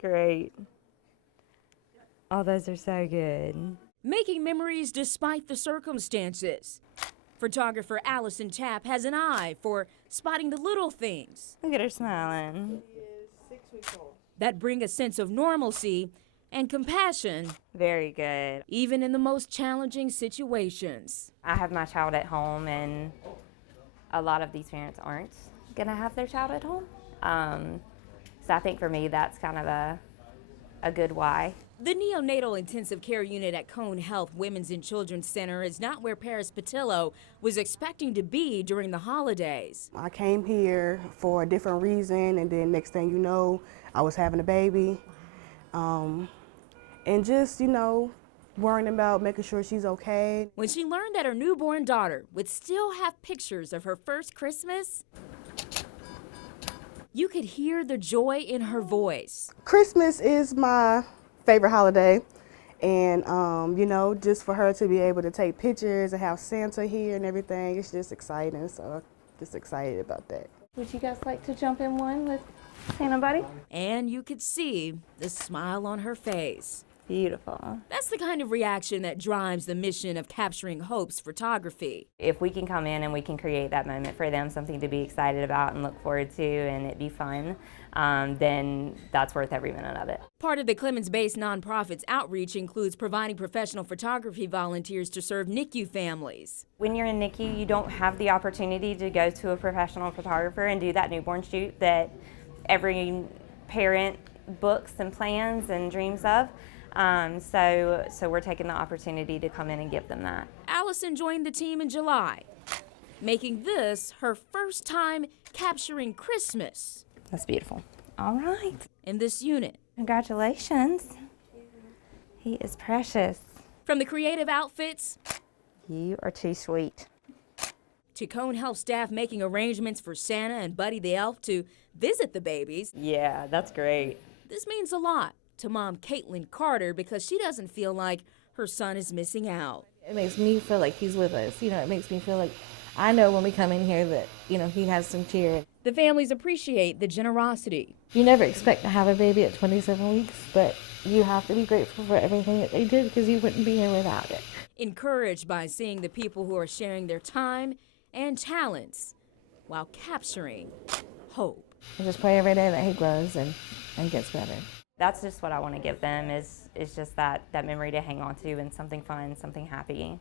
Great. Oh, those are so good. Making memories despite the circumstances. Photographer Allison Tapp has an eye for spotting the little things Look at her smiling. that bring a sense of normalcy and compassion, Very good. even in the most challenging situations. I have my child at home, and a lot of these parents aren't going to have their child at home. So I think for me, that's kind of a good why. The neonatal intensive care unit at Cone Health Women's and Children's Center is not where Paris Patillo was expecting to be during the holidays. I came here for a different reason, and then next thing you know, I was having a baby. And just, worrying about making sure she's okay. When she learned that her newborn daughter would still have pictures of her first Christmas, you could hear the joy in her voice. Christmas is my favorite holiday, and just for her to be able to take pictures and have Santa here and everything, it's just exciting. So I'm just excited about that. Would you guys like to jump in one with Santa Buddy? And you could see the smile on her face. Beautiful. That's the kind of reaction that drives the mission of capturing Hope's photography. If we can come in and we can create that moment for them, something to be excited about and look forward to, and it be fun, then that's worth every minute of it. Part of the Clemens-based nonprofit's outreach includes providing professional photography volunteers to serve NICU families. When you're in NICU, you don't have the opportunity to go to a professional photographer and do that newborn shoot that every parent books and plans and dreams of. So we're taking the opportunity to come in and give them that. Allison joined the team in July, making this her first time capturing Christmas That's beautiful. All right. in this unit. Congratulations. He is precious. From the creative outfits You are too sweet. to Cone Health staff making arrangements for Santa and Buddy the Elf to visit the babies, Yeah, that's great. this means a lot to mom Caitlin Carter because she doesn't feel like her son is missing out. It makes me feel like he's with us. It makes me feel like I know when we come in here that, he has some cheer. The families appreciate the generosity. You never expect to have a baby at 27 weeks, but you have to be grateful for everything that they did because you wouldn't be here without it. Encouraged by seeing the people who are sharing their time and talents while capturing hope. I just pray every day that he grows and gets better. That's just what I want to give them is just that memory to hang on to and something fun, something happy.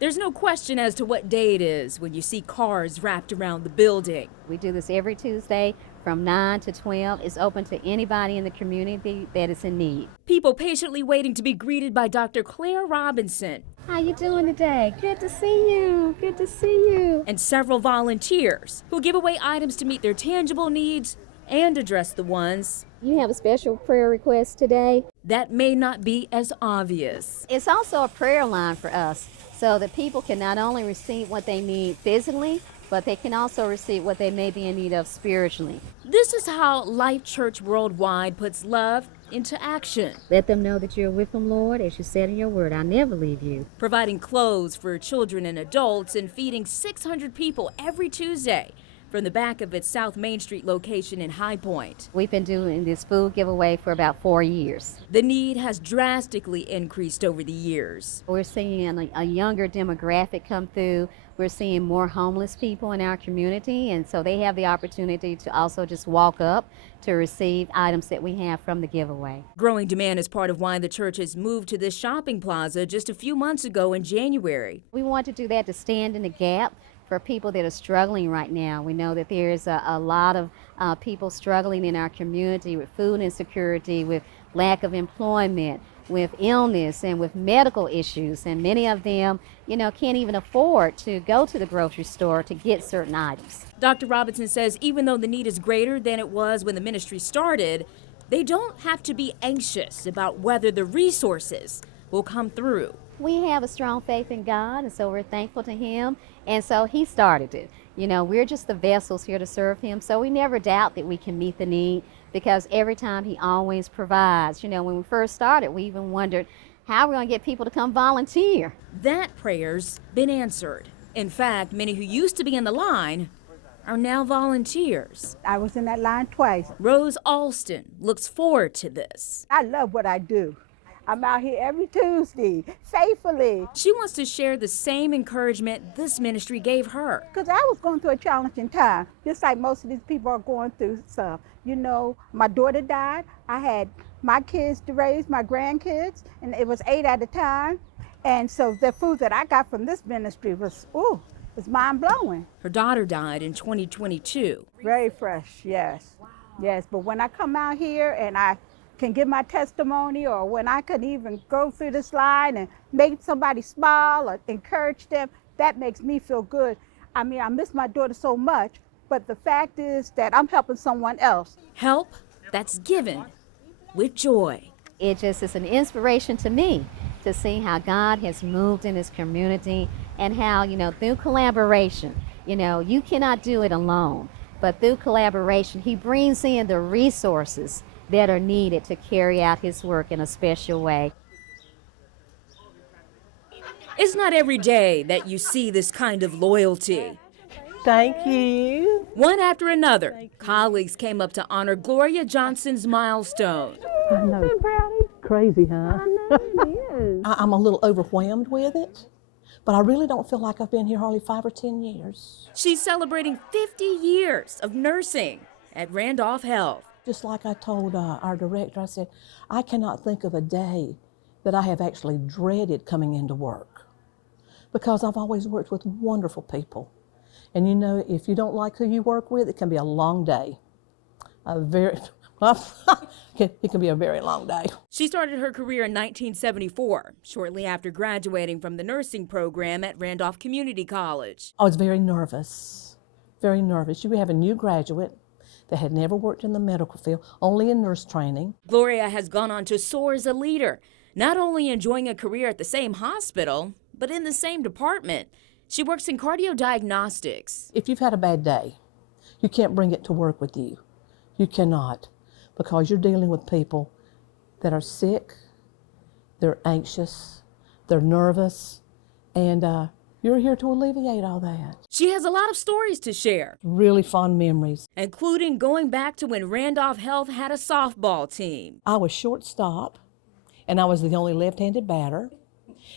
There's no question as to what day it is when you see cars wrapped around the building. We do this every Tuesday from 9 to 12. It's open to anybody in the community that is in need. People patiently waiting to be greeted by Dr. Claire Robinson How you doing today? Good to see you. Good to see you. and several volunteers who give away items to meet their tangible needs and address the ones You have a special prayer request today? that may not be as obvious. It's also a prayer line for us so that people can not only receive what they need physically, but they can also receive what they may be in need of spiritually. This is how Life Church Worldwide puts love into action, Let them know that you're with them, Lord, as you said in your word. I'll never leave you. providing clothes for children and adults and feeding 600 people every Tuesday from the back of its South Main Street location in High Point. We've been doing this food giveaway for about 4 years. The need has drastically increased over the years. We're seeing a younger demographic come through. We're seeing more homeless people in our community, and so they have the opportunity to also just walk up to receive items that we have from the giveaway. Growing demand is part of why the church has moved to this shopping plaza just a few months ago in January. We want to do that to stand in the gap for people that are struggling right now. We know that there's a lot of people struggling in our community with food insecurity, with lack of employment, with illness, and with medical issues. And many of them, can't even afford to go to the grocery store to get certain items. Dr. Robinson says even though the need is greater than it was when the ministry started, they don't have to be anxious about whether the resources will come through. We have a strong faith in God, and so we're thankful to Him. And so He started it. We're just the vessels here to serve Him, so we never doubt that we can meet the need because every time He always provides. When we first started, we even wondered how we're going to get people to come volunteer. That prayer's been answered. In fact, many who used to be in the line are now volunteers. I was in that line twice. Rose Alston looks forward to this. I love what I do. I'm out here every Tuesday, faithfully. She wants to share the same encouragement this ministry gave her. Because I was going through a challenging time, just like most of these people are going through stuff. You know, my daughter died. I had my kids to raise, my grandkids, and it was 8 at a time. And so the food that I got from this ministry was, it's mind-blowing. Her daughter died in 2022. Very fresh, yes. Yes, but when I come out here and I can give my testimony, or when I could even go through this line and make somebody smile or encourage them, that makes me feel good. I mean, I miss my daughter so much, but the fact is that I'm helping someone else. Help that's given with joy. It just is an inspiration to me to see how God has moved in His community and how, you know, through collaboration, you know, you cannot do it alone, but through collaboration, He brings in the resources that are needed to carry out His work in a special way. It's not every day that you see this kind of loyalty. Thank you. One after another, colleagues came up to honor Gloria Johnson's milestone. I know. Crazy, huh? I know it is. I'm a little overwhelmed with it, but I really don't feel like I've been here hardly 5 or 10 years. She's celebrating 50 years of nursing at Randolph Health. Just like I told our director, I said, I cannot think of a day that I have actually dreaded coming into work, because I've always worked with wonderful people. And you know, if you don't like who you work with, it can be a long day. It can be a very long day. She started her career in 1974, shortly after graduating from the nursing program at Randolph Community College. I was very nervous, very nervous. You have a new graduate that had never worked in the medical field, only in nurse training. Gloria has gone on to soar as a leader, not only enjoying a career at the same hospital, but in the same department. She works in cardiodiagnostics. If you've had a bad day, you can't bring it to work with you. You cannot, because you're dealing with people that are sick, they're anxious, they're nervous, and you're here to alleviate all that. She has a lot of stories to share, Really fond memories. including going back to when Randolph Health had a softball team. I was shortstop, and I was the only left-handed batter,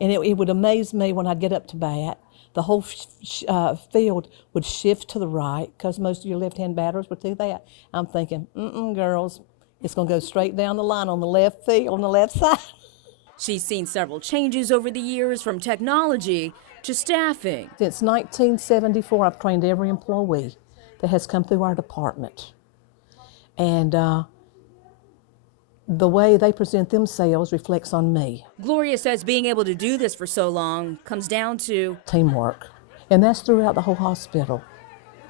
and it would amaze me when I'd get up to bat. The whole field would shift to the right, because most of your left-hand batters would do that. I'm thinking, girls, it's going to go straight down the line on the left field, on the left side. She's seen several changes over the years, from technology to staffing. Since 1974, I've trained every employee that has come through our department. And the way they present themselves reflects on me. Gloria says being able to do this for so long comes down to Teamwork. And that's throughout the whole hospital.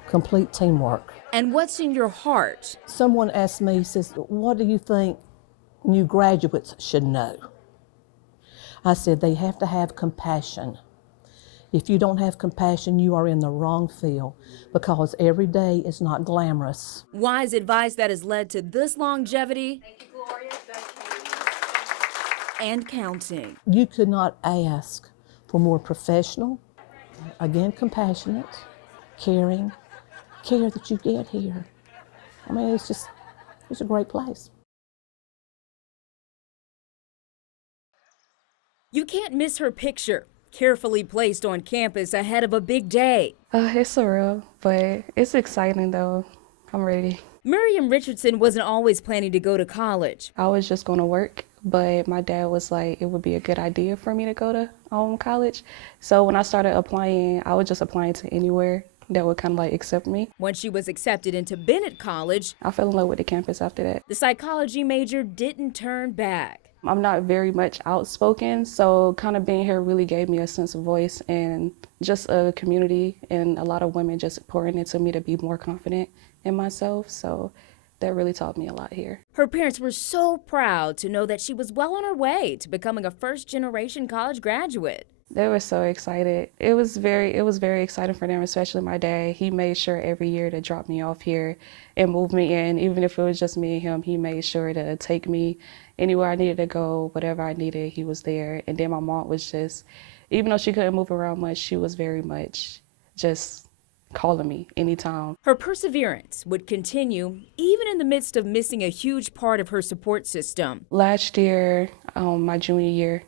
Complete teamwork. and what's in your heart. Someone asked me, says, what do you think new graduates should know? I said, they have to have compassion. If you don't have compassion, you are in the wrong field, because every day is not glamorous. Wise advice that has led to this longevity. Thank you, Gloria. And counting. You could not ask for more professional, again, compassionate, caring care that you get here. I mean, it's a great place. You can't miss her picture, carefully placed on campus ahead of a big day. It's surreal, but it's exciting though. I'm ready. Miriam Richardson wasn't always planning to go to college. I was just going to work, but my dad was like, it would be a good idea for me to go to college. So when I started applying, I was just applying to anywhere that would kind of like accept me. Once she was accepted into Bennett College, I fell in love with the campus after that. the psychology major didn't turn back. I'm not very much outspoken, so kind of being here really gave me a sense of voice and just a community, and a lot of women just pouring into me to be more confident in myself. So that really taught me a lot here. Her parents were so proud to know that she was well on her way to becoming a first-generation college graduate. They were so excited. It was very exciting for them, especially my dad. He made sure every year to drop me off here and move me in. Even if it was just me and him, he made sure to take me anywhere I needed to go, whatever I needed, he was there. And then my mom was just, even though she couldn't move around much, she was very much just calling me anytime. Her perseverance would continue even in the midst of missing a huge part of her support system. Last year, my junior year,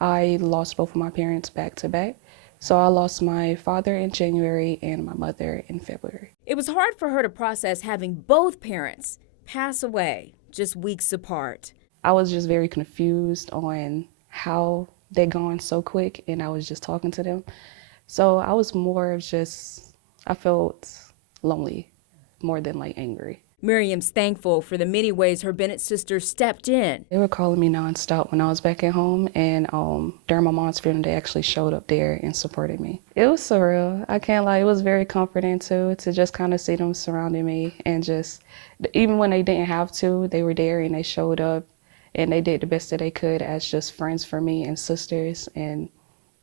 I lost both of my parents back to back. So I lost my father in January and my mother in February. It was hard for her to process having both parents pass away just weeks apart. I was just very confused on how they're gone so quick, and I was just talking to them. So I was more of just, I felt lonely more than like angry. Miriam's thankful for the many ways her Bennett sisters stepped in. They were calling me nonstop when I was back at home, and during my mom's funeral, they actually showed up there and supported me. It was surreal. I can't lie. It was very comforting too, to just kind of see them surrounding me, and just, even when they didn't have to, they were there and they showed up, and they did the best that they could as just friends for me and sisters, and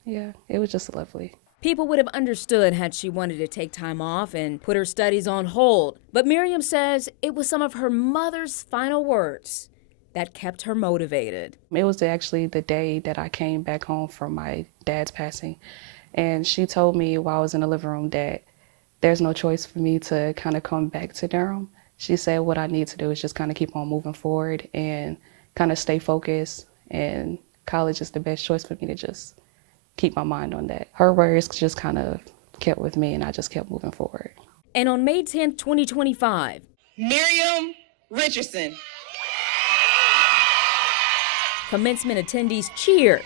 yeah, it was just lovely. People would have understood had she wanted to take time off and put her studies on hold. But Miriam says it was some of her mother's final words that kept her motivated. It was actually the day that I came back home from my dad's passing. And she told me while I was in the living room that there's no choice for me to kind of come back to Durham. She said what I need to do is just kind of keep on moving forward and kind of stay focused. And college is the best choice for me to just keep my mind on that. Her words just kind of kept with me, and I just kept moving forward. And on May 10th, 2025, Miriam Richardson. Commencement attendees cheered,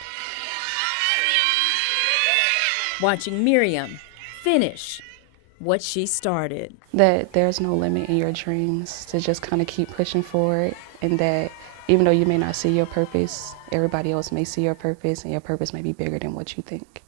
watching Miriam finish what she started. That there's no limit in your dreams, to just kind of keep pushing forward, and that even though you may not see your purpose, everybody else may see your purpose, and your purpose may be bigger than what you think.